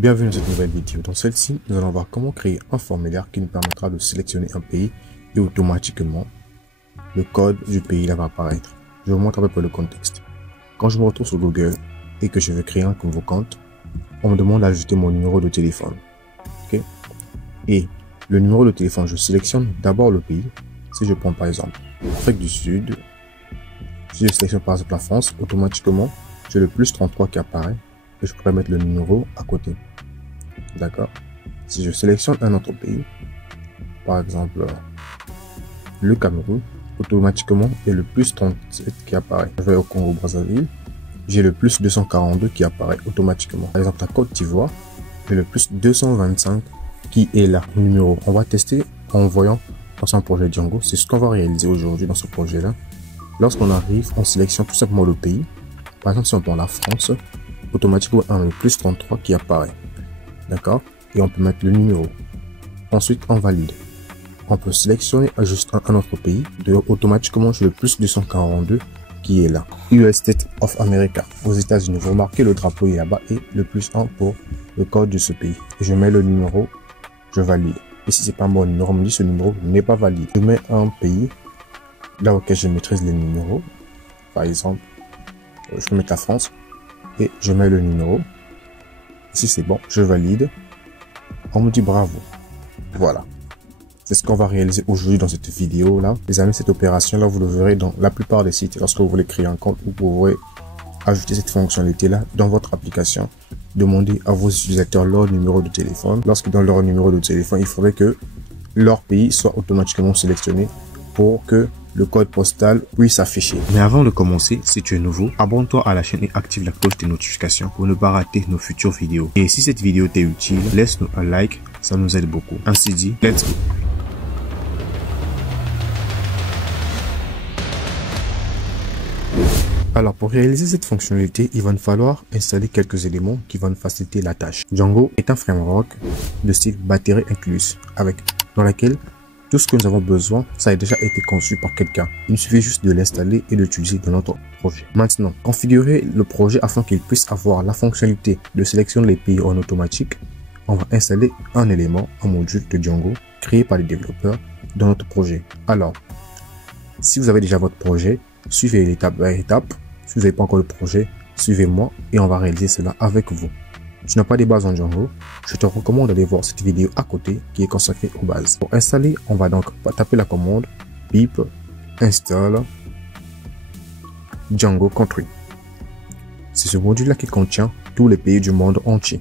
Bienvenue dans cette nouvelle vidéo. Dans celle-ci, nous allons voir comment créer un formulaire qui nous permettra de sélectionner un pays et automatiquement, le code du pays là va apparaître. Je vous montre un peu le contexte. Quand je me retrouve sur Google et que je veux créer un nouveau compte, on me demande d'ajouter mon numéro de téléphone. Okay? Et le numéro de téléphone, je sélectionne d'abord le pays. Si je prends par exemple l'Afrique du Sud, si je sélectionne par exemple la France, automatiquement, j'ai le +33 qui apparaît et je pourrais mettre le numéro à côté. D'accord? Si je sélectionne un autre pays, par exemple le Cameroun, automatiquement, il y a le +37 qui apparaît. Je vais au Congo-Brazzaville, j'ai le +242 qui apparaît automatiquement. Par exemple, la Côte d'Ivoire, j'ai le +225 qui est là, le numéro. On va tester en voyant dans un projet Django. C'est ce qu'on va réaliser aujourd'hui dans ce projet-là. Lorsqu'on arrive, on sélectionne tout simplement le pays. Par exemple, si on prend la France, automatiquement, on a le +33 qui apparaît. D'accord? Et on peut mettre le numéro. Ensuite, on valide. On peut sélectionner juste un autre pays. Automatiquement, j'ai le +242 qui est là. US State of America. Aux États-Unis, vous remarquez le drapeau est là-bas et le +1 pour le code de ce pays. Je mets le numéro, je valide. Et si c'est pas mon numéro, on me dit ce numéro n'est pas valide. Je mets un pays là auquel je maîtrise les numéros. Par exemple, je peux mettre la France et je mets le numéro. Si c'est bon, je valide. On me dit bravo. Voilà. C'est ce qu'on va réaliser aujourd'hui dans cette vidéo là. Les amis, cette opération là, vous le verrez dans la plupart des sites. Lorsque vous voulez créer un compte, vous pourrez ajouter cette fonctionnalité là dans votre application. Demandez à vos utilisateurs leur numéro de téléphone. Lorsqu'ils donnent leur numéro de téléphone, il faudrait que leur pays soit automatiquement sélectionné pour que le code postal puisse s'afficher. Mais avant de commencer, si tu es nouveau, abonne-toi à la chaîne et active la cloche des notifications pour ne pas rater nos futures vidéos. Et si cette vidéo t'est utile, laisse-nous un like, ça nous aide beaucoup. Ainsi dit, let's go! Alors, pour réaliser cette fonctionnalité, il va nous falloir installer quelques éléments qui vont nous faciliter la tâche. Django est un framework de style batterie incluse, dans laquelle tout ce que nous avons besoin, ça a déjà été conçu par quelqu'un. Il nous suffit juste de l'installer et de l'utiliser dans notre projet. Maintenant, configurer le projet afin qu'il puisse avoir la fonctionnalité de sélectionner les pays en automatique. On va installer un élément, un module de Django créé par les développeurs dans notre projet. Alors, si vous avez déjà votre projet, suivez l'étape par étape. Si vous n'avez pas encore le projet, suivez-moi et on va réaliser cela avec vous. Si tu n'as pas des bases en Django, je te recommande d'aller voir cette vidéo à côté qui est consacrée aux bases. Pour installer, on va donc taper la commande pip install Django country. C'est ce module-là qui contient tous les pays du monde entier.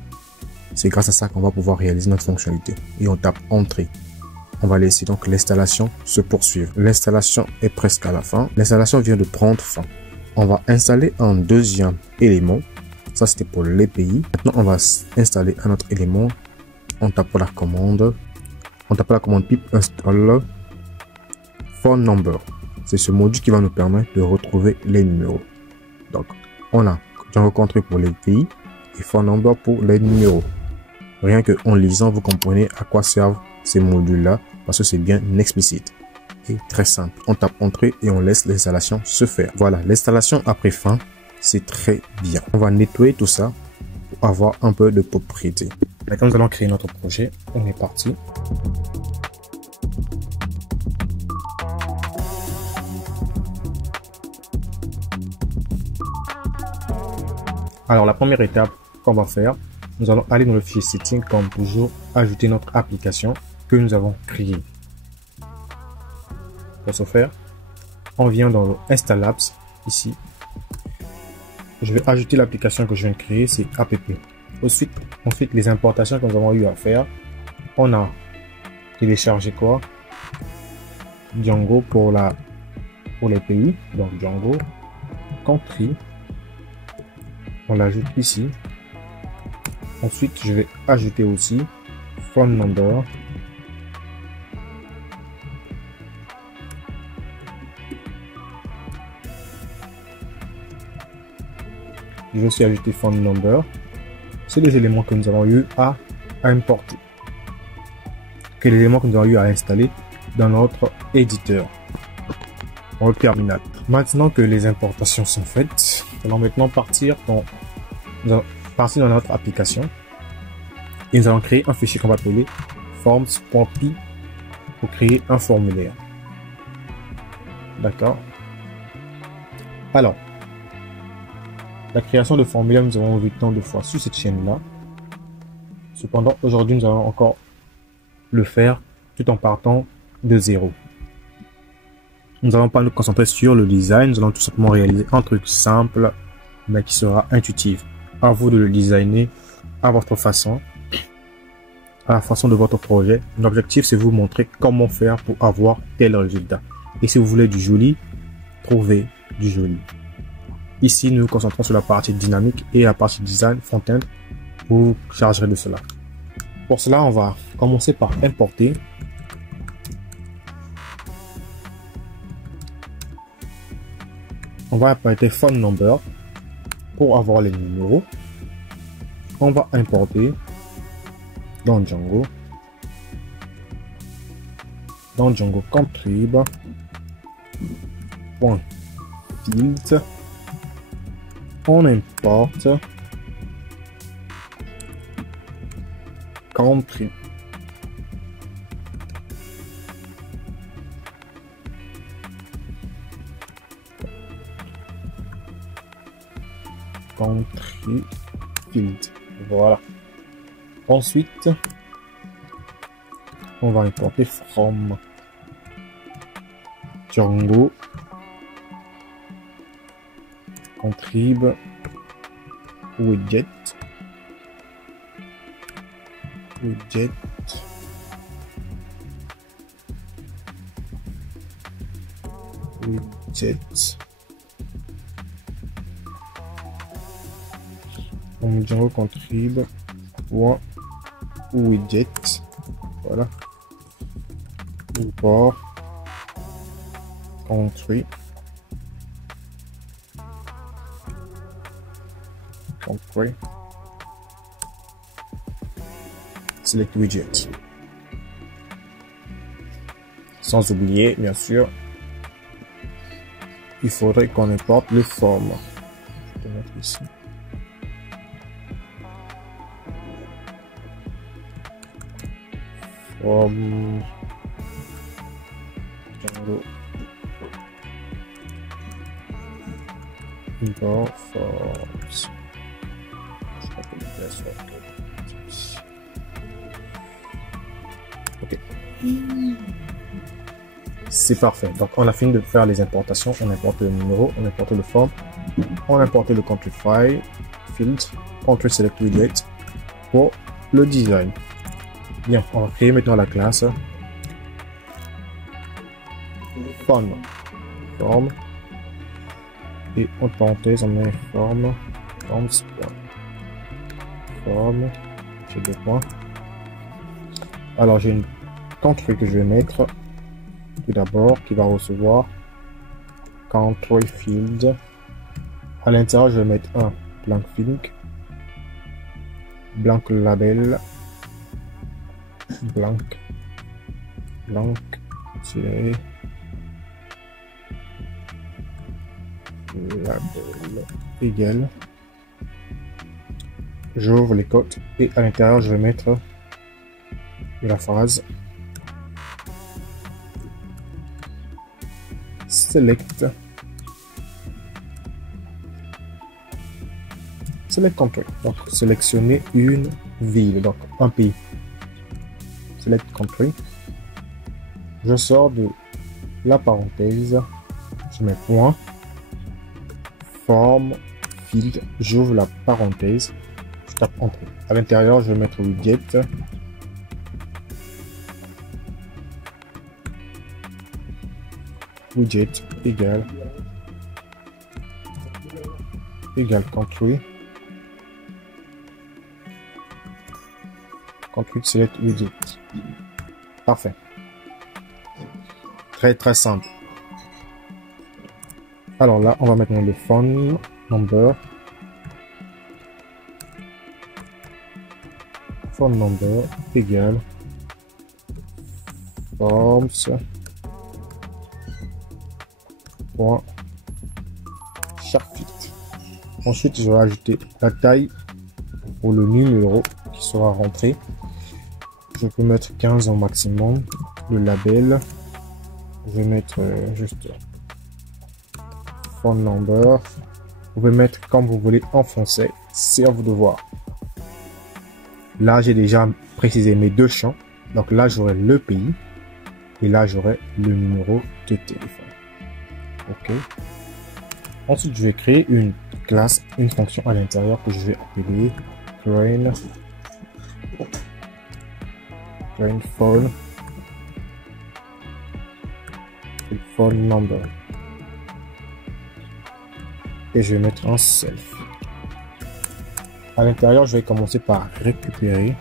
C'est grâce à ça qu'on va pouvoir réaliser notre fonctionnalité. Et on tape entrée. On va laisser donc l'installation se poursuivre. L'installation est presque à la fin. L'installation vient de prendre fin. On va installer un deuxième élément. Ça, c'était pour les pays. Maintenant, on va installer un autre élément. On tape la commande. On tape la commande pip install phone number. C'est ce module qui va nous permettre de retrouver les numéros. Donc, on a Django country pour les pays et phone number pour les numéros. Rien que en lisant, vous comprenez à quoi servent ces modules-là parce que c'est bien explicite et très simple. On tape entrée et on laisse l'installation se faire. Voilà, l'installation a pris fin. C'est très bien. On va nettoyer tout ça pour avoir un peu de propriété. Maintenant, nous allons créer notre projet. On est parti. Alors, la première étape qu'on va faire, nous allons aller dans le fichier setting, comme toujours, ajouter notre application que nous avons créée. Pour ce faire, on vient dans le Install Apps, ici. Je vais ajouter l'application que je viens de créer, c'est app. Ensuite, les importations que nous avons eu à faire. On a téléchargé quoi? Django pour les pays. Donc Django country. On l'ajoute ici. Ensuite, je vais ajouter aussi phone number. Je vais aussi ajouter phone number. C'est les éléments que nous avons eu à importer. Que les éléments que nous avons eu à installer dans notre éditeur. Dans le terminal. Maintenant que les importations sont faites, nous allons maintenant partir dans notre application. Et nous allons créer un fichier qu'on va appeler forms.py pour créer un formulaire. D'accord. Alors, la création de formulaire, nous avons vu tant de fois sur cette chaîne-là. Cependant, aujourd'hui, nous allons encore le faire tout en partant de zéro. Nous allons pas nous concentrer sur le design, nous allons tout simplement réaliser un truc simple, mais qui sera intuitif. À vous de le designer à votre façon, à la façon de votre projet. L'objectif, c'est vous montrer comment faire pour avoir tel résultat. Et si vous voulez du joli, trouvez du joli. Ici, nous nous concentrons sur la partie dynamique et la partie design front-end. Vous chargerez de cela. Pour cela, on va commencer par importer. On va importer phone number pour avoir les numéros. On va importer dans Django contrib .field. On importe country. Country field. Voilà. Ensuite, on va importer from Django contrib widget on Django contrib widget. Voilà. Import country select widget. Sans oublier, bien sûr, il faudrait qu'on importe le form. Je vais mettre ici. Form Django import forms. Ok. C'est parfait. Donc on a fini de faire les importations. On importe le numéro, on importe le form, on importe le country file, field, country select widget pour le design. Bien, on va créer maintenant la classe form et entre parenthèses on met form j'ai deux points. Alors j'ai une country que je vais mettre tout d'abord qui va recevoir country field. À l'intérieur je vais mettre un blank field, blank label, blank tiré label égal. J'ouvre les côtes et à l'intérieur je vais mettre la phrase select country, donc sélectionner une ville, donc un pays. Select country, je sors de la parenthèse, je mets point form field, j'ouvre la parenthèse, je tape entrée. À l'intérieur je vais mettre widget égal country select widget. Parfait. Très simple. Alors là, on va mettre le phone number égal forms point sharpfit. Ensuite, je vais ajouter la taille pour le numéro qui sera rentré. Je peux mettre 15 en maximum. Le label, je vais mettre juste phone number. Vous pouvez mettre comme vous voulez en français, c'est à vous de voir. Là, j'ai déjà précisé mes deux champs. Donc là, j'aurai le pays et là, j'aurai le numéro de téléphone. OK. Ensuite, je vais créer une classe, une fonction à l'intérieur que je vais appeler phone number. Et je vais mettre un self. À l'intérieur, je vais commencer par récupérer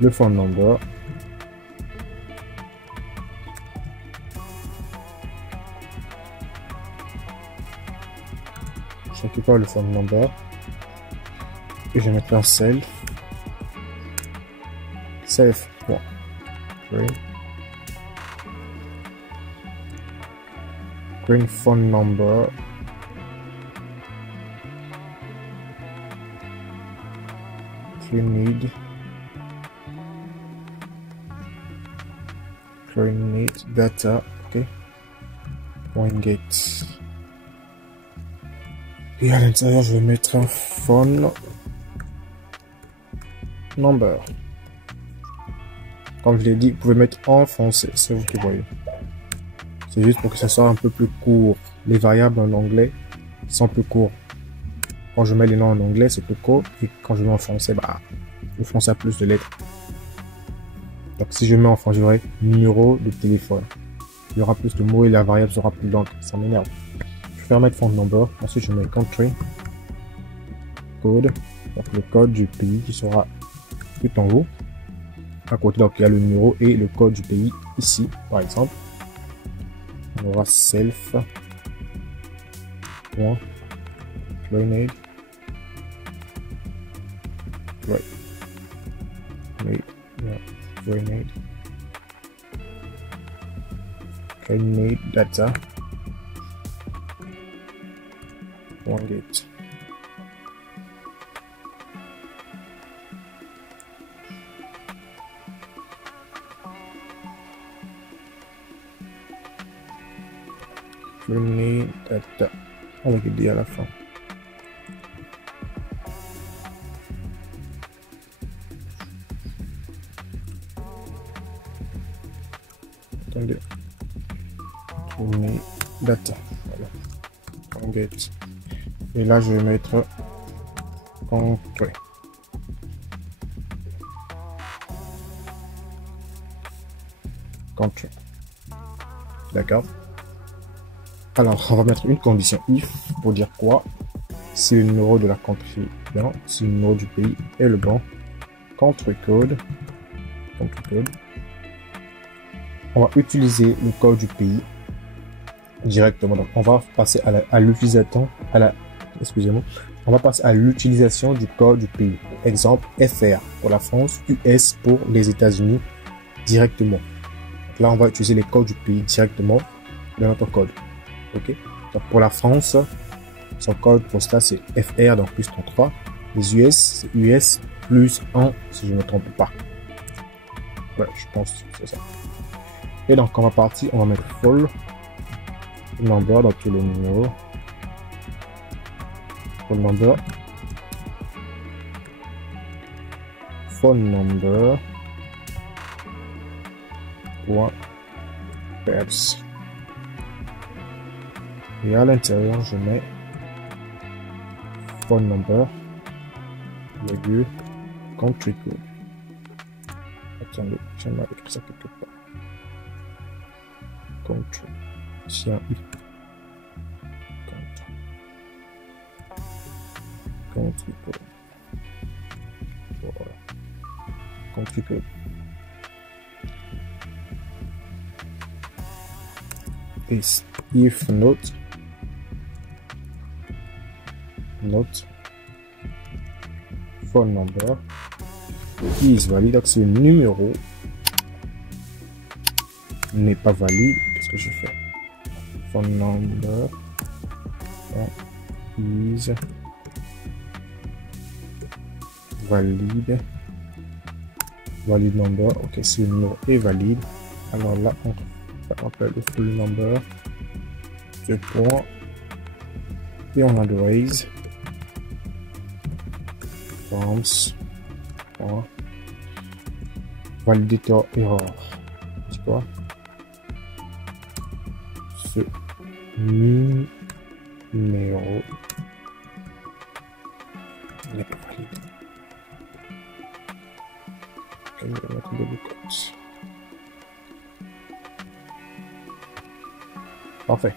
le phone number. Je récupère le phone number et je vais mettre un self. Self. Bon. Green phone number. Need data. OK. Point get. Et à l'intérieur, je vais mettre un phone number. Comme je l'ai dit, vous pouvez mettre en français, c'est vous qui voyez. C'est juste pour que ça soit un peu plus court. Les variables en anglais sont plus courts. Quand je mets les noms en anglais, c'est plus court. Et quand je mets en français, bah, le français a plus de lettres. Donc, si je mets en français, j'aurai numéro de téléphone. Il y aura plus de mots et la variable sera plus longue. Ça m'énerve. Je vais mettre phone number. Ensuite, je mets country. Code. Donc, le code du pays qui sera tout en haut. À côté, donc, il y a le numéro et le code du pays ici, par exemple. On aura self. Point. Grenade. Right. Grenade. Grenade data. One gate. Grenade data. On va dire à la fin. Attendez. Data. Voilà. Get. Et là, je vais mettre country. Country. D'accord. Alors, on va mettre une condition if pour dire quoi? Si le numéro de la country est bien, si le numéro du pays est le bon. Country code. On va utiliser le code du pays directement. Donc, on va passer à l'utilisation, excusez-moi, on va passer à l'utilisation du code du pays. Exemple, FR pour la France, US pour les États-Unis directement. Donc là, on va utiliser les codes du pays directement dans notre code. OK? Donc, pour la France, son code postal, c'est FR, donc plus 33. Les US, c'est US plus 1, si je ne me trompe pas. Ouais, je pense que c'est ça. Et donc, on va partir, on va mettre full number dans tous les numéros. Full number. Phone number. Point. Perps. Et à l'intérieur, je mets phone number. Virgule. Country code. Attendez, j'aimerais écrire ça quelque part. Country. Ici un I. Country code. Voilà. Country code. Is if not phone number is valide. Donc, ce numéro n'est pas valide. Qu'est-ce que je fais? Phone number is valide. Valide number. Ok, si le numéro est valide, alors là, on appelle le full number. Ce point. Et on a de raise. Forms. Point. Validator error. C'est quoi? Ce numéro n'est pas valide. Je vais mettre double quotes. Parfait.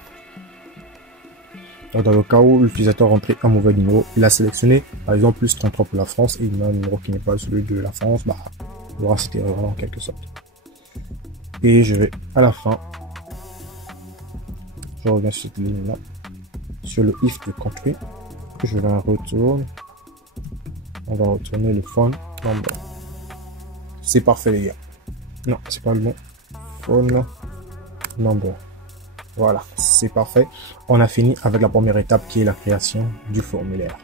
Donc dans le cas où l'utilisateur rentrait un mauvais numéro, il a sélectionné par exemple plus 33 pour la France et il met un numéro qui n'est pas celui de la France, bah il aura cette erreur en quelque sorte. Et je vais à la fin, je reviens sur cette ligne là, sur le if de country, je vais en retourner, on va retourner le phone number. C'est parfait les gars. Non, c'est pas le bon. Phone number. Voilà, c'est parfait. On a fini avec la première étape qui est la création du formulaire.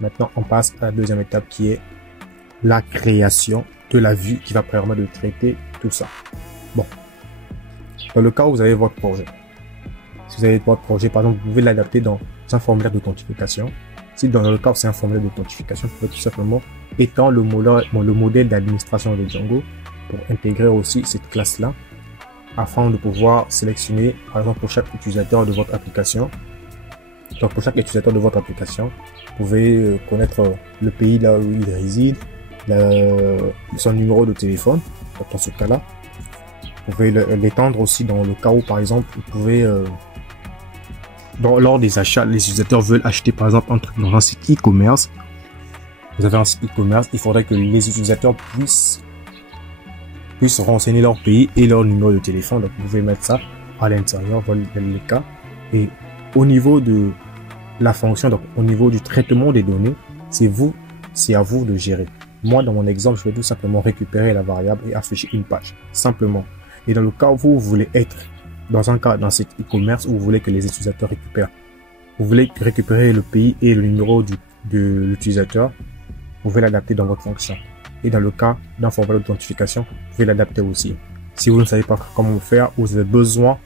Maintenant, on passe à la deuxième étape qui est la création de la vue qui va permettre de traiter tout ça. Bon, dans le cas où vous avez votre projet, si vous avez votre projet, par exemple, vous pouvez l'adapter dans un formulaire d'authentification. Si dans le cas où c'est un formulaire d'authentification, vous pouvez tout simplement étendre le modèle d'administration de Django pour intégrer aussi cette classe-là afin de pouvoir sélectionner, par exemple, pour chaque utilisateur de votre application. Donc, pour chaque utilisateur de votre application, vous pouvez connaître le pays là où il réside, son numéro de téléphone. Donc, dans ce cas-là, vous pouvez l'étendre aussi dans le cas où, par exemple, vous pouvez, lors des achats, les utilisateurs veulent acheter, par exemple, un truc dans un site e-commerce. Vous avez un site e-commerce, il faudrait que les utilisateurs puissent renseigner leur pays et leur numéro de téléphone. Donc, vous pouvez mettre ça à l'intérieur, voilà le cas. Et au niveau de la fonction, donc au niveau du traitement des données, c'est à vous de gérer. Moi, dans mon exemple, je vais tout simplement récupérer la variable et afficher une page, simplement. Et dans le cas où vous voulez être dans un cas, dans cet e-commerce où vous voulez que les utilisateurs récupèrent, vous voulez récupérer le pays et le numéro de l'utilisateur, vous pouvez l'adapter dans votre fonction. Et dans le cas d'un formulaire d'authentification, vous pouvez l'adapter aussi. Si vous ne savez pas comment faire, ou vous avez besoin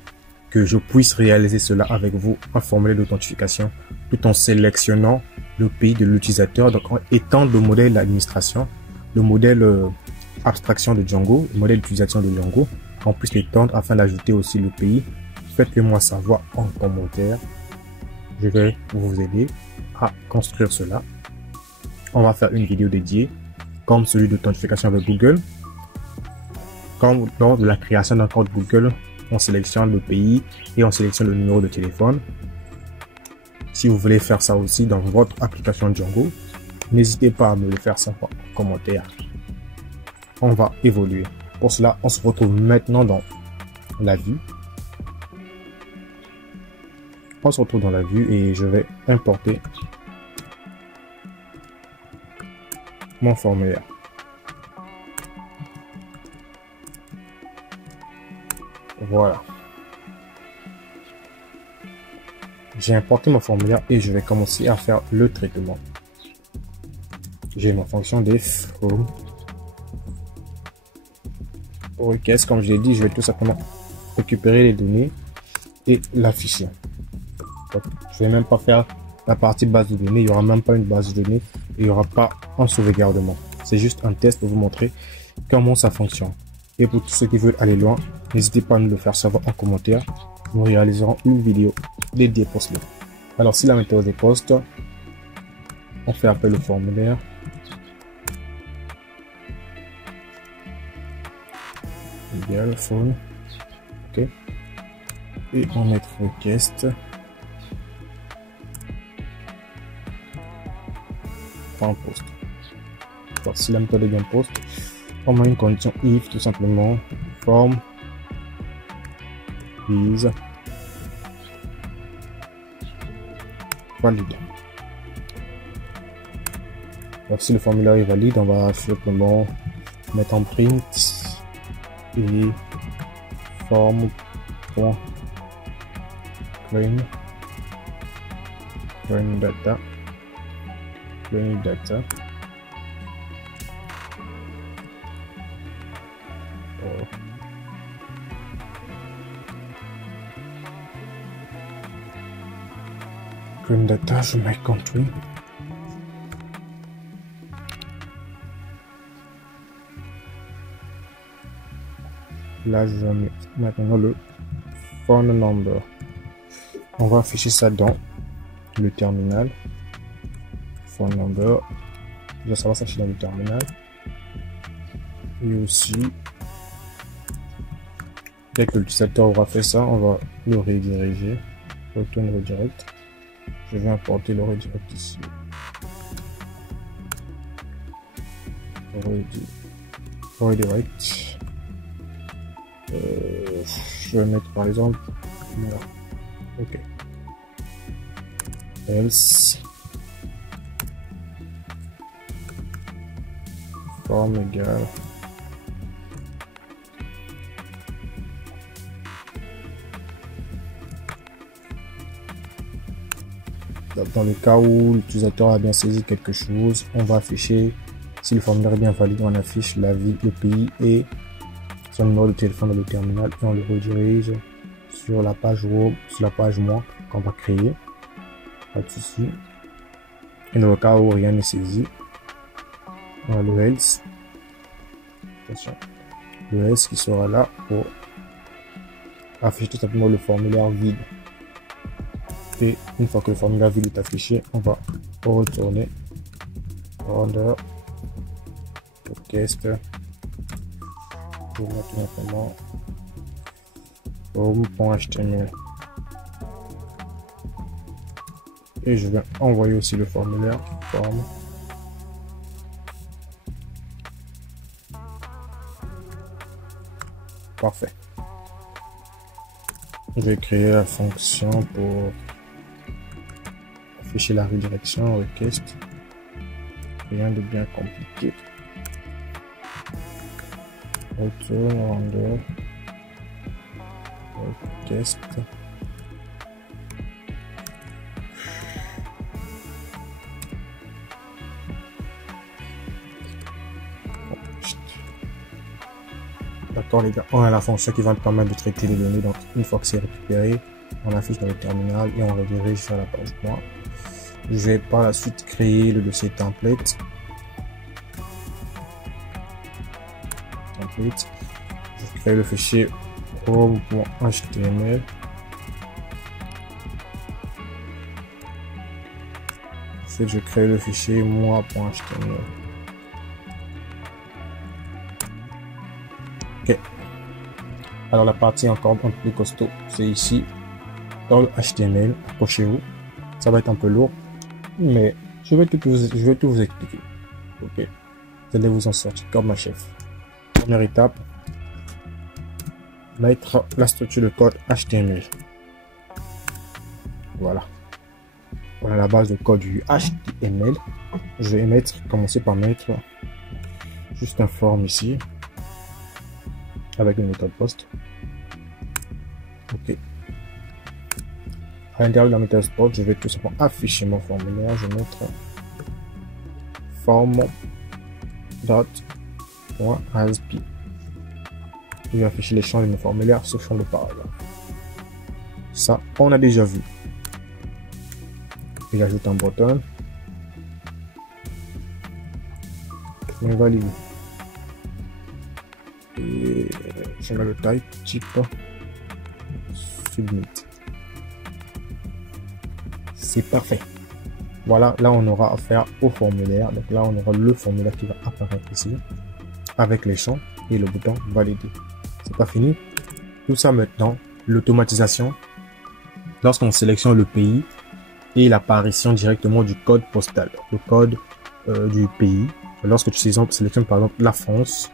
que je puisse réaliser cela avec vous, un formulaire d'authentification, tout en sélectionnant le pays de l'utilisateur, donc en étendre le modèle d'administration, le modèle abstraction de Django, le modèle d'utilisation de Django, qu'on puisse l'étendre afin d'ajouter aussi le pays. Faites-le moi savoir en commentaire. Je vais vous aider à construire cela. On va faire une vidéo dédiée, comme celui d'authentification avec Google. Comme lors de la création d'un compte Google, on sélectionne le pays et on sélectionne le numéro de téléphone. Si vous voulez faire ça aussi dans votre application Django, n'hésitez pas à me le faire savoir en commentaire. On va évoluer. Pour cela, on se retrouve maintenant dans la vue. On se retrouve dans la vue et je vais importer mon formulaire. Voilà. J'ai importé mon formulaire et je vais commencer à faire le traitement. J'ai ma fonction def home request. Comme je l'ai dit, je vais tout simplement récupérer les données et l'afficher. Je vais même pas faire la partie base de données. Il n'y aura même pas une base de données. Il n'y aura pas un sauvegardement. C'est juste un test pour vous montrer comment ça fonctionne. Et pour tous ceux qui veulent aller loin, n'hésitez pas à nous le faire savoir en commentaire. Nous réaliserons une vidéo dédiée pour cela. Alors, si la méthode est poste, on fait appel au formulaire. Égal, phone. OK. Et on met request. En poste. Alors, si la méthode est bien poste, on met une condition if tout simplement form is valide. Alors, si le formulaire est valide, on va simplement mettre en print et form.claim data. Screen data, je mets country. Là, je vais mettre maintenant le phone number. On va afficher ça dans le terminal. Phone number. Ça va s'afficher dans le terminal. Et aussi, dès que l'utilisateur aura fait ça, on va le rediriger. Retourne redirect. Je vais importer le redirect ici. Redirect. Je vais mettre par exemple là. Ok. Else forme égale dans le cas où l'utilisateur a bien saisi quelque chose, on va afficher, si le formulaire est bien valide, on affiche la ville, le pays et son numéro de téléphone dans le terminal et on le redirige sur la page web, sur la page moi qu'on va créer. Pas de souci. Et dans le cas où rien n'est saisi, on a le else. Attention. Le else qui sera là pour afficher tout simplement le formulaire vide. Et une fois que le formulaire vide est affiché, on va retourner order request. Je vais mettre simplement home.html et je vais envoyer aussi le formulaire forme. Parfait. Je vais créer la fonction pour afficher la redirection request. Rien de bien compliqué. Return render request. D'accord les gars, on a la fonction qui va nous permettre de traiter les données. Donc une fois que c'est récupéré, on affiche dans le terminal et on redirige sur la page moi. Je vais par la suite créer le dossier template. Je crée le fichier home.html. Ensuite, je crée le fichier moi.html. Ok. Alors la partie encore un peu plus costaud, c'est ici dans le HTML. Accrochez-vous, ça va être un peu lourd, mais je vais tout vous expliquer. Ok, vous allez vous en sortir comme ma chef. Première étape, mettre la structure de code HTML. Voilà. Voilà la base de code du HTML. Je vais commencer par mettre juste un form ici avec une méthode post. Ok. À l'intérieur de la méthode post, je vais tout simplement afficher mon formulaire. Je vais mettre form.asp. Je vais afficher les champs de mon formulaire sur champ de paragraphe. Ça, on a déjà vu. Et j'ajoute un button. Je vais valider. Et je mets le type submit. C'est parfait. Voilà, là on aura affaire au formulaire. Donc là on aura le formulaire qui va apparaître ici avec les champs et le bouton valider. C'est pas fini. Tout ça maintenant, l'automatisation lorsqu'on sélectionne le pays et l'apparition directement du code postal, le code du pays. Lorsque tu sélectionnes par exemple la France,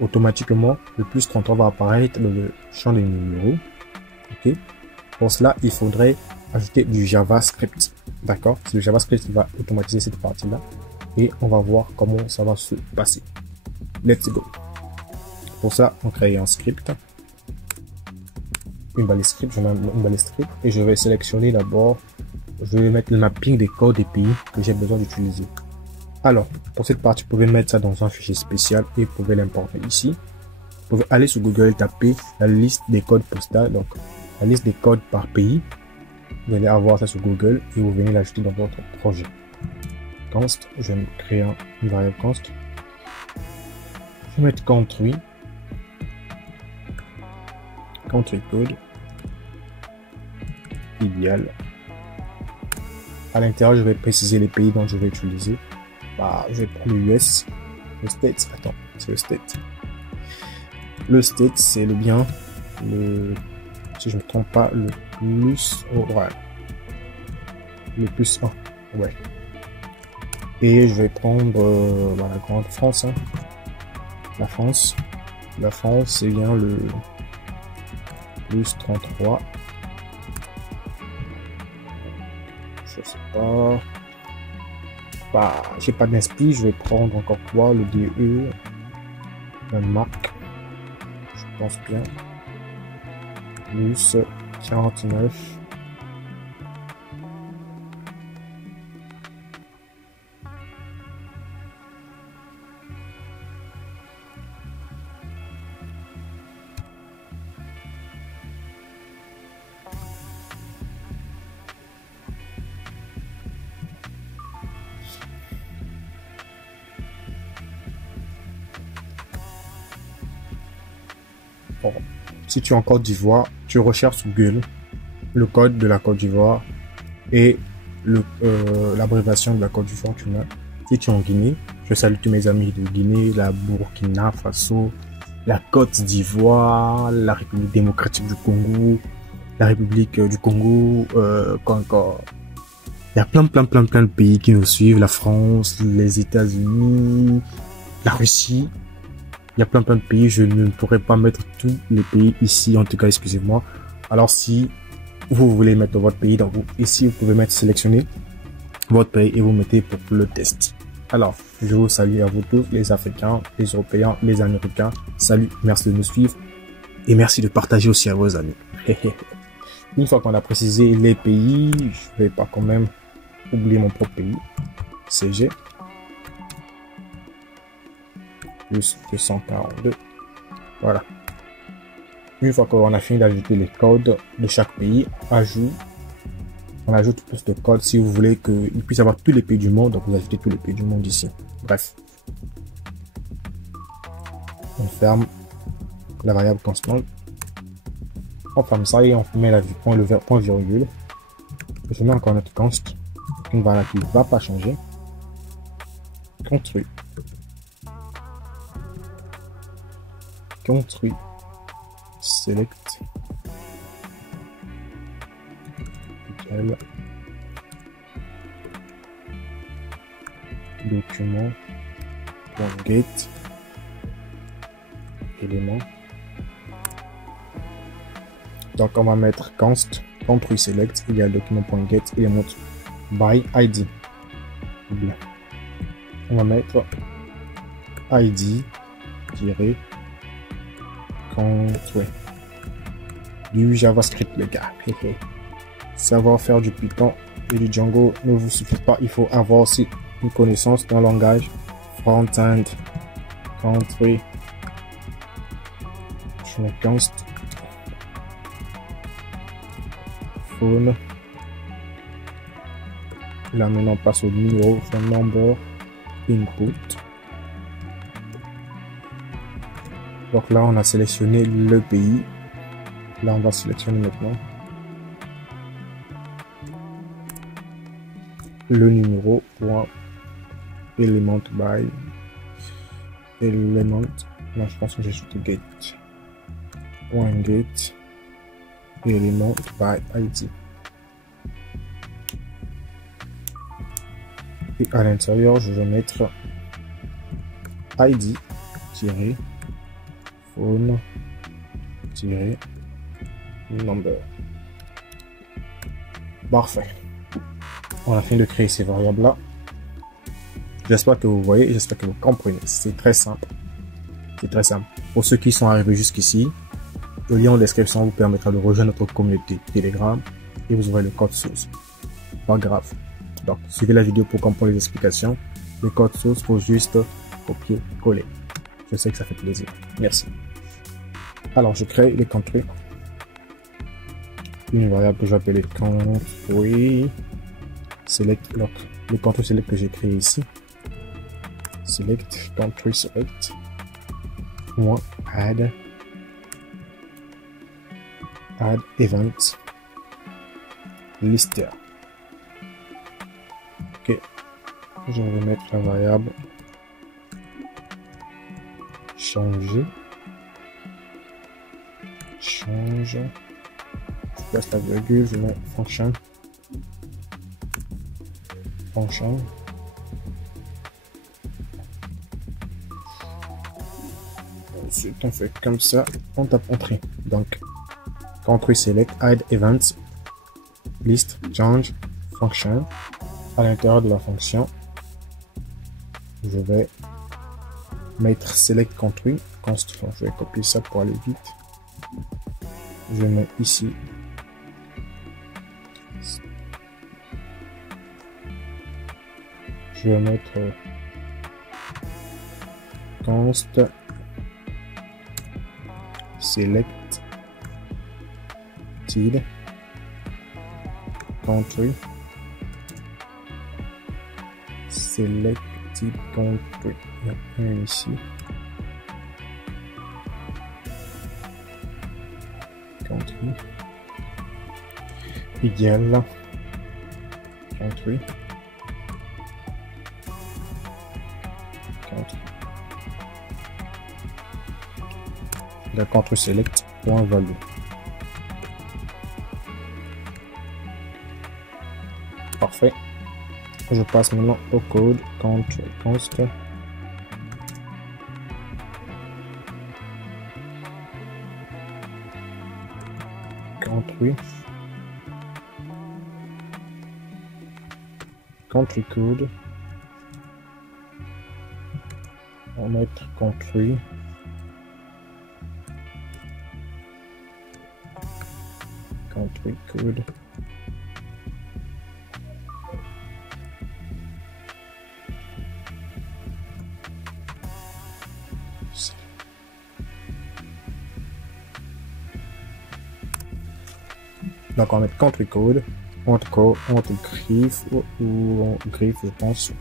automatiquement le plus 33 va apparaître dans le champ des numéros. Ok. Pour cela, il faudrait ajouter du JavaScript. D'accord? C'est le JavaScript qui va automatiser cette partie-là. Et on va voir comment ça va se passer. Let's go. Pour ça, on crée un script. Une balise script. Je mets une balise script. Et je vais sélectionner d'abord. Je vais mettre le mapping des codes des pays que j'ai besoin d'utiliser. Alors, pour cette partie, vous pouvez mettre ça dans un fichier spécial et vous pouvez l'importer ici. Vous pouvez aller sur Google et taper la liste des codes postaux. Donc, la liste des codes par pays. Vous allez avoir ça sur Google et vous venez l'ajouter dans votre projet. Const, je vais créer une variable const. Je vais mettre country code idéal. À l'intérieur, je vais préciser les pays dont je vais utiliser. Bah, je vais prendre le US, le States. Attends, c'est le State. Le State, c'est le bien, si je ne me trompe pas, le plus, ouais, le plus 1, ouais. Et je vais prendre la grande France, hein. La France, c'est bien le plus 33. Je sais pas. Bah, j'ai pas d'inspi, je vais prendre encore quoi, le DE, Danemark, je pense bien, plus 49. Bon, si tu es en Côte d'Ivoire, tu recherches sur Google le code de la Côte d'Ivoire et l'abréviation de la Côte d'Ivoire. Si tu es en Guinée, je salue tous mes amis de Guinée, la Burkina Faso, la Côte d'Ivoire, la République démocratique du Congo, la République du Congo, quoi encore. Il y a plein de pays qui nous suivent, la France, les États-Unis, la Russie. Il y a plein de pays, je ne pourrais pas mettre tous les pays ici, en tout cas, excusez-moi. Alors, si vous voulez mettre votre pays, donc ici, vous pouvez mettre sélectionner votre pays et vous mettez pour le test. Alors, je vous salue à vous tous, les Africains, les Européens, les Américains. Salut, merci de nous suivre et merci de partager aussi à vos amis. Une fois qu'on a précisé les pays, je vais pas quand même oublier mon propre pays. CG. Plus 242. Voilà. Une fois qu'on a fini d'ajouter les codes de chaque pays, on ajoute plus de codes si vous voulez qu'il puisse y avoir tous les pays du monde. Donc vous ajoutez tous les pays du monde ici. Bref. On ferme la variable constante. On ferme ça et on met le point virgule. Je mets encore notre const. Une variable qui ne va pas changer. Country select document .get élément. Donc on va mettre const country select égale document.get élément by id. Bien. On va mettre id ouais. Du JavaScript, les gars. Savoir faire du Python et du Django ne vous suffit pas. Il faut avoir aussi une connaissance d'un langage front-end, country. Je mets const phone. Là maintenant on passe au numéro, phone number, input. Donc là, on a sélectionné le pays. Là, on va sélectionner maintenant le numéro pour element by element. Là, je pense que j'ai ajouté get. .get element by id. Et à l'intérieur, je vais mettre id phone number. Parfait. On a fini de créer ces variables là. J'espère que vous voyez, j'espère que vous comprenez. C'est très simple. C'est très simple. Pour ceux qui sont arrivés jusqu'ici, le lien en description vous permettra de rejoindre notre communauté Telegram et vous aurez le code source. Pas grave. Donc, suivez la vidéo pour comprendre les explications. Le code source, faut juste copier-coller. Je sais que ça fait plaisir. Merci. Alors, je crée les country. une variable que je vais appeler country select. Donc, le country select que j'ai créé ici, select country select .add event lister. Ok, je vais mettre la variable changer, change, je passe la virgule, je mets function. Ensuite on fait comme ça, on tape entrée. Donc country select add events list change function. À l'intérieur de la fonction, je vais mettre select country constant. Je vais copier ça pour aller vite. Je mets ici je vais mettre const select country selected country. Il y a un ici. Country égal country la country select point value. Parfait. Je passe maintenant au code const country code. On va mettre country code donc on va mettre country code entre griffe ou griffe je pense,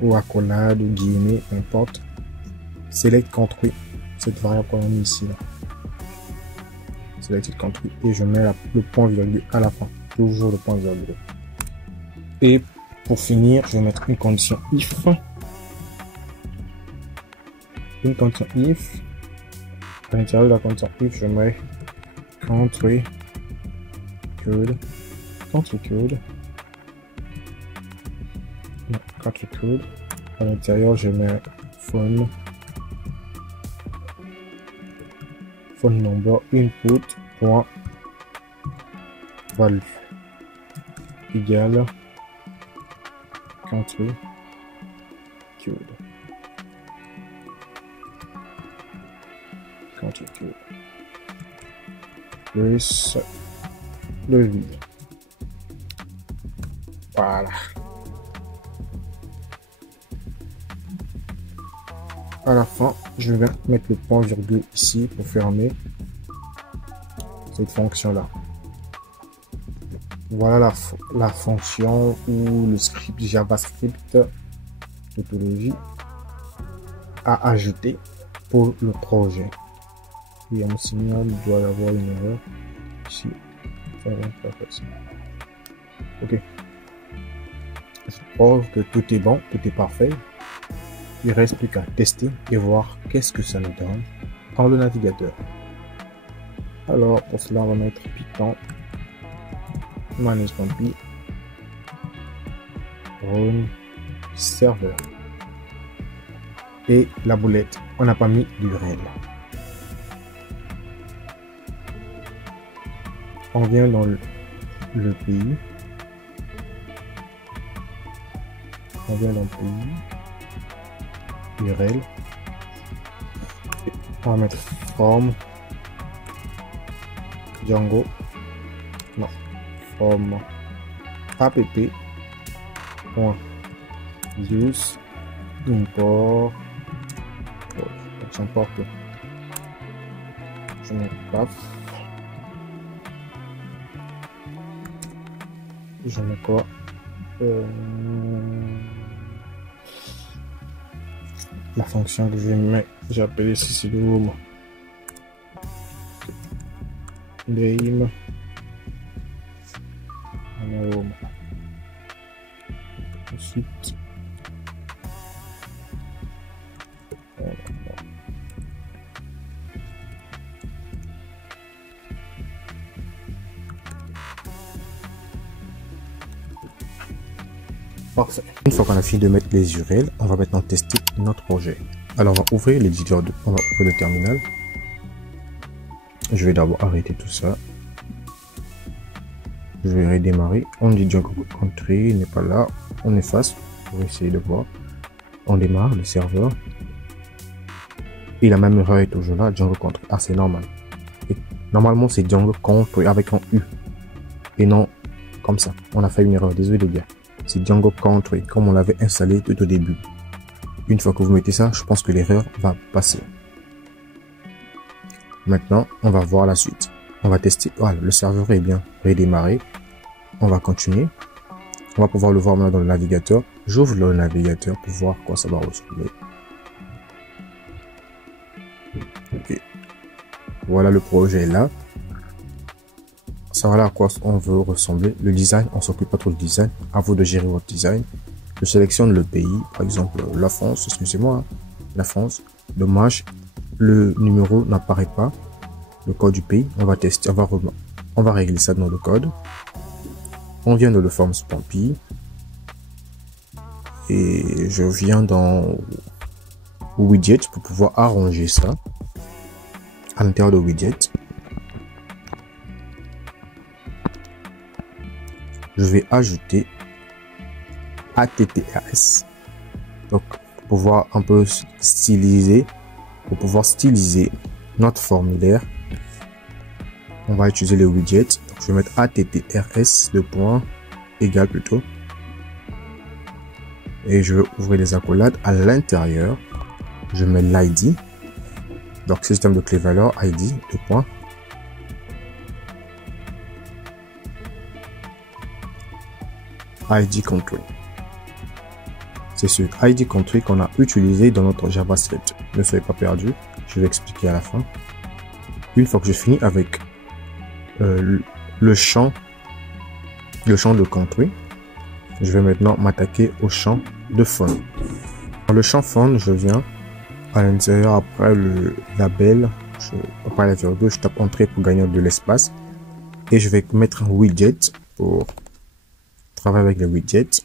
ou accolade ou guillemets, peu importe. Select country, cette variable qu'on a mis ici là. Select country et je mets le point virgule à la fin, toujours le point virgule. Et pour finir, je vais mettre une condition if. À l'intérieur de la condition if, je mets country code. À l'intérieur, je mets phone number input point value égale country code. Plus le vide. Voilà. À la fin, je vais mettre le point virgule ici pour fermer cette fonction là. Voilà la fonction ou le script JavaScript tautologie à ajouter pour le projet. Il y a un signal, il doit y avoir une erreur ici. Ok. Je trouve que tout est bon, tout est parfait. Il reste plus qu'à tester et voir qu'est-ce que ça nous donne dans le navigateur. Alors pour cela on va mettre Python manage.py run serveur et la boulette. On n'a pas mis d'URL. On vient dans le pays. On vient dans le pays. URL. On va mettre from Django. Non. From app.use import. J'importe. Je mets paf. Je mets quoi? La fonction que j'ai appelée ici, c'est le home. Name. Home. Ensuite. Parfait. Une fois qu'on a fini de mettre les URL, on va maintenant tester notre projet. Alors, on va ouvrir l'éditeur, on va ouvrir le terminal. Je vais d'abord arrêter tout ça. Je vais redémarrer. On dit Django Country n'est pas là. On efface pour essayer de voir. On démarre le serveur. Et la même erreur est toujours là. Django Country. Ah, c'est normal. Et normalement, c'est Django Country avec un U. Et non comme ça. On a fait une erreur. Désolé les gars. C'est Django Country comme on l'avait installé tout au début. Une fois que vous mettez ça, je pense que l'erreur va passer. Maintenant, on va voir la suite. On va tester. Voilà, le serveur est bien redémarré. On va continuer. On va pouvoir le voir maintenant dans le navigateur. J'ouvre le navigateur pour voir quoi ça va ressembler. Ok. Voilà, le projet est là. Ça va là à quoi on veut ressembler. Le design, on s'occupe pas trop du design. À vous de gérer votre design. Je sélectionne le pays, par exemple la France, excusez-moi, la France. Dommage, le numéro n'apparaît pas. Le code du pays, on va tester, on va régler ça dans le code. On vient de le form Spampy. Et je viens dans widget pour pouvoir arranger ça à l'intérieur de widget. Je vais ajouter ATTRS, donc pour pouvoir un peu styliser, notre formulaire. On va utiliser le widget. Donc, je vais mettre ATTRS égal plutôt, et je vais ouvrir les accolades. À l'intérieur, je mets l'ID, donc système de clé valeur ID ID country. C'est ce ID country qu'on a utilisé dans notre JavaScript. Ne soyez pas perdu, je vais expliquer à la fin. Une fois que je finis avec le champ de country, je vais maintenant m'attaquer au champ de phone. Dans le champ phone, je viens à l'intérieur après le label, après la virgule, je tape entrée pour gagner de l'espace et je vais mettre un widget pour travailler avec les widgets.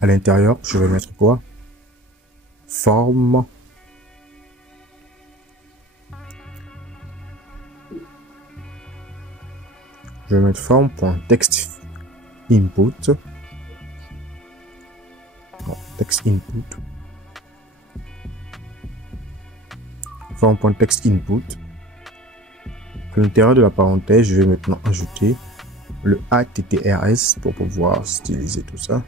À l'intérieur, je vais mettre quoi? Forme. Je vais mettre form.text input. Non, text input. Form.text input. À l'intérieur de la parenthèse, je vais maintenant ajouter le ATTRS pour pouvoir styliser tout ça.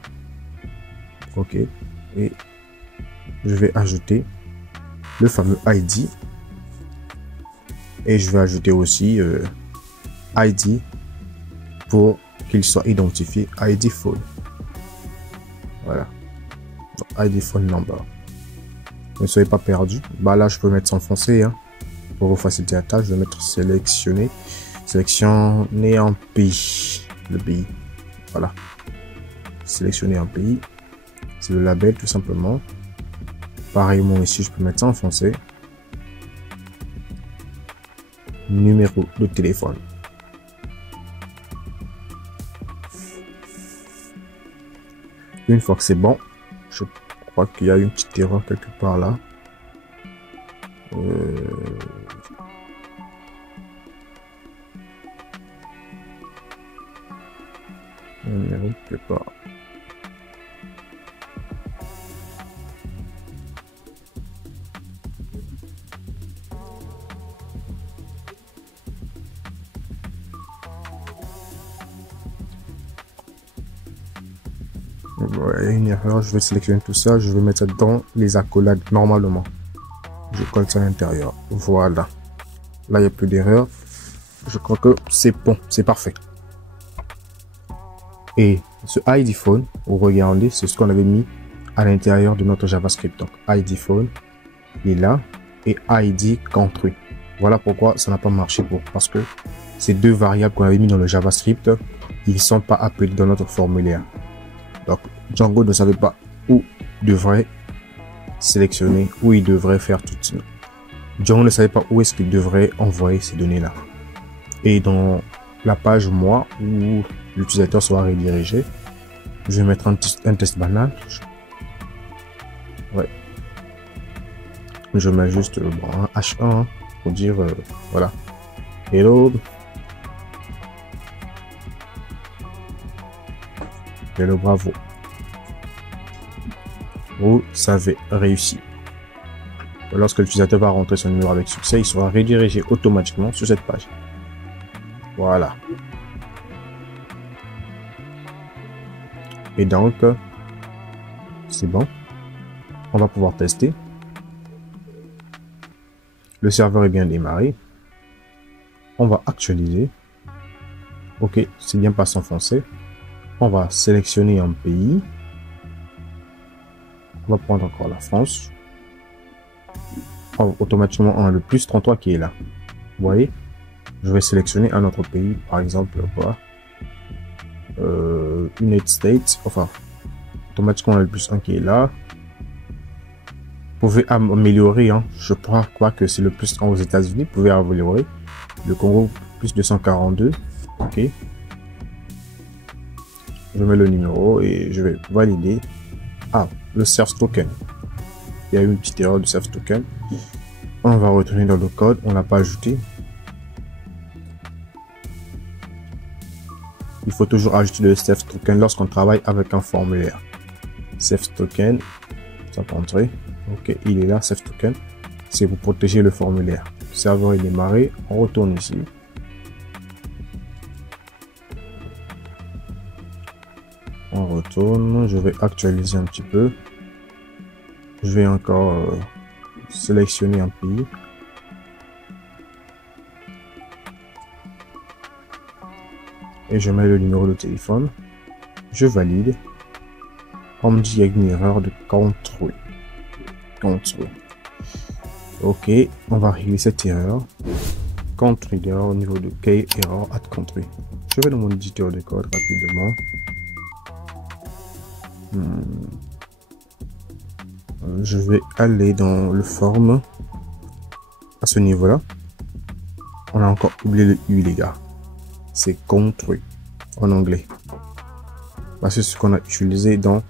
Ok, et je vais ajouter le fameux ID et je vais ajouter aussi ID pour qu'il soit identifié, ID phone. Voilà, donc, ID phone number. Ne soyez pas perdu. Bah là je peux mettre sans français hein, pour vous faciliter la tâche. Je vais mettre sélectionner un pays, le pays. Voilà, sélectionner un pays. C'est le label tout simplement. Pareillement ici, je peux mettre ça en français. Numéro de téléphone. Une fois que c'est bon, je crois qu'il y a une petite erreur quelque part là. Numéro quelque part. Ouais, une erreur, je vais sélectionner tout ça, je vais mettre ça dans les accolades normalement. Je colle ça à l'intérieur. Voilà. Là, il n'y a plus d'erreur. Je crois que c'est bon, c'est parfait. Et Ce ID phone, vous regardez, c'est ce qu'on avait mis à l'intérieur de notre JavaScript. Donc ID phone est là et ID country. Voilà pourquoi ça n'a pas marché parce que ces deux variables qu'on avait mis dans le JavaScript, ils ne sont pas appelés dans notre formulaire. Donc Django ne savait pas où il devrait sélectionner, où il devrait faire tout ça. Django ne savait pas où est-ce qu'il devrait envoyer ces données-là. Et dans la page moi où l'utilisateur sera redirigé, je vais mettre un test banal. Ouais. Je mets juste un H1 pour dire voilà. Hello. Hello, bravo. Vous avez réussi. Lorsque l'utilisateur va rentrer son numéro avec succès, il sera redirigé automatiquement sur cette page. Voilà. Et donc, c'est bon. On va pouvoir tester. Le serveur est bien démarré. On va actualiser. Ok, c'est bien passé en français. On va sélectionner un pays. On va prendre encore la France. Automatiquement, on a le plus 33 qui est là. Vous voyez? Je vais sélectionner un autre pays, par exemple, quoi? United States. Enfin, automatiquement, on a le plus 1 qui est là. Vous pouvez améliorer, hein. Je crois que c'est le plus 1 aux États-Unis. Vous pouvez améliorer. Le Congo, plus 242. Ok. Je mets le numéro et je vais valider. Ah, le self token. Il y a eu une petite erreur de self token. On va retourner dans le code. On l'a pas ajouté. Il faut toujours ajouter le self token lorsqu'on travaille avec un formulaire. Self token. Ça peut entrer. Ok, il est là, self token. C'est pour protéger le formulaire. Le serveur est démarré. On retourne ici. On retourne. Je vais actualiser un petit peu. Je vais encore sélectionner un pays. Et je mets le numéro de téléphone. Je valide. On me dit qu'il y a une erreur de country. Ok, on va régler cette erreur. Country error au niveau de key error at country. Je vais dans mon éditeur de code rapidement. Je vais aller dans le form. À ce niveau-là, on a encore oublié le U, les gars. C'est country en anglais. Parce que c'est ce qu'on a utilisé dans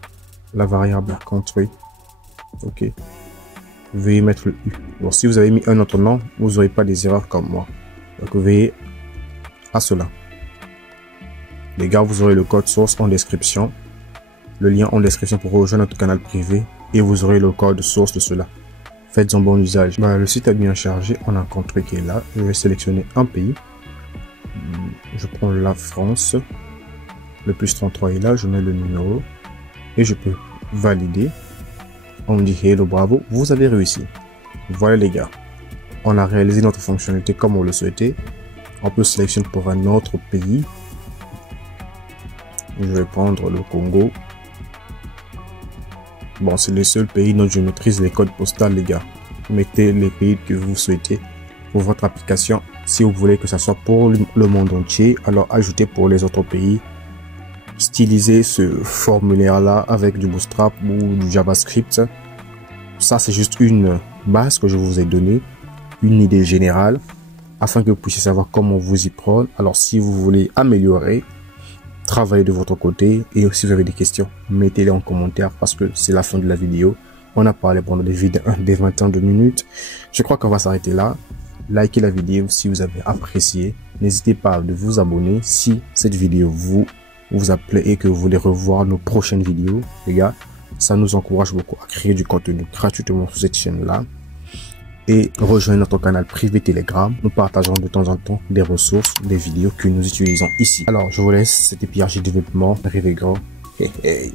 la variable country. Ok. Veuillez mettre le U. Bon, si vous avez mis un autre nom, vous n'aurez pas des erreurs comme moi. Donc, veillez à cela. Les gars, vous aurez le code source en description. Le lien en description pour rejoindre notre canal privé. Et vous aurez le code source de cela. Faites en bon usage. Le site est bien chargé. On a un country qui est là. Je vais sélectionner un pays. Je prends la France. Le plus 33 est là. Je mets le numéro. Et je peux valider. On me dit hello, bravo. Vous avez réussi. Voilà les gars. On a réalisé notre fonctionnalité comme on le souhaitait. On peut sélectionner pour un autre pays. Je vais prendre le Congo. Bon, c'est le seul pays dont je maîtrise les codes postaux, les gars. Mettez les pays que vous souhaitez pour votre application. Si vous voulez que ça soit pour le monde entier, alors ajoutez pour les autres pays. Stylisez ce formulaire-là avec du Bootstrap ou du JavaScript. Ça, c'est juste une base que je vous ai donnée, une idée générale, afin que vous puissiez savoir comment vous y prendre. Alors, si vous voulez améliorer, travaillez de votre côté, et si vous avez des questions, mettez-les en commentaire parce que c'est la fin de la vidéo. On a parlé pendant des 22 minutes. Je crois qu'on va s'arrêter là. Likez la vidéo si vous avez apprécié. N'hésitez pas à vous abonner si cette vidéo vous a plu et que vous voulez revoir nos prochaines vidéos. Les gars, ça nous encourage beaucoup à créer du contenu gratuitement sur cette chaîne-là. Et rejoignez notre canal privé Telegram. Nous partageons de temps en temps des ressources, des vidéos que nous utilisons ici. Alors, je vous laisse. C'était Pierre J. Développement. Rêvez grand. Hey, hey.